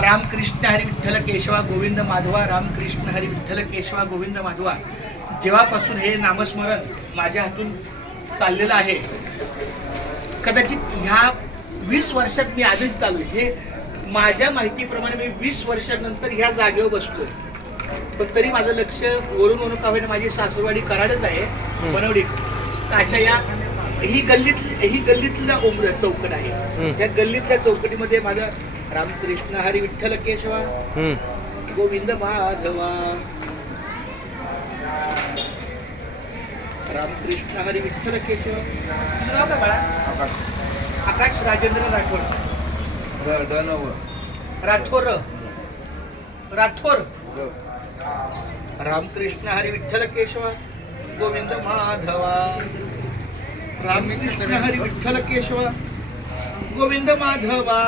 रामकृष्ण हरी विठ्ठल केशवा गोविंद माधवा रामकृष्ण हरी विठ्ठल केशवा गोविंद माधवा. जेव्हापासून हे नामस्मरण माझ्या हातून चाललेलं आहे कदाचित ह्या वीस वर्षात मी आधीच चालू आहे. हे माझ्या माहितीप्रमाणे मी वीस वर्षानंतर ह्या जागेवर बसतोय. पण तरी माझं लक्ष वरून वरून का होईना माझी सासरवाडी कराडच आहे. बनवडी अशा या ही गल्लीत ही गल्लीतला ओम चौकट आहे. त्या गल्लीतल्या चौकटीमध्ये माझा रामकृष्ण हरी विठ्ठल केशवा. गोविंद माधवा. रामकृष्ण हरी विठ्ठल केशव. तुझं नाव काय बाळा? आकाश राजेंद्र राठोड. राठोर. राठोर. रामकृष्ण हरी विठ्ठल केशवा गोविंद माधवा. रामकृष्ण हरी विठ्ठल केशवा गोविंद माधवा.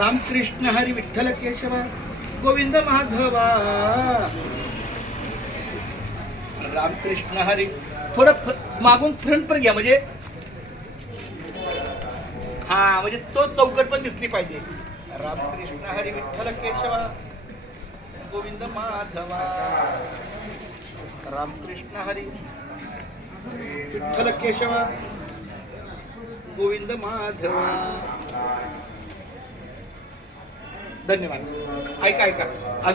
रामकृष्ण हरी विठ्ठल केशवा गोविंद माधवा। रामकृष्ण हरी थोडं फ- मागून फ्रंट पण घ्या म्हणजे हा म्हणजे तो चौकट पण दिसली पाहिजे. रामकृष्ण हरी विठ्ठल केशवा गोविंद माधवा। रामकृष्ण हरी विठ्ठल केशवा गोविंद माधवा। धन्यवाद. ऐका ऐका. अजून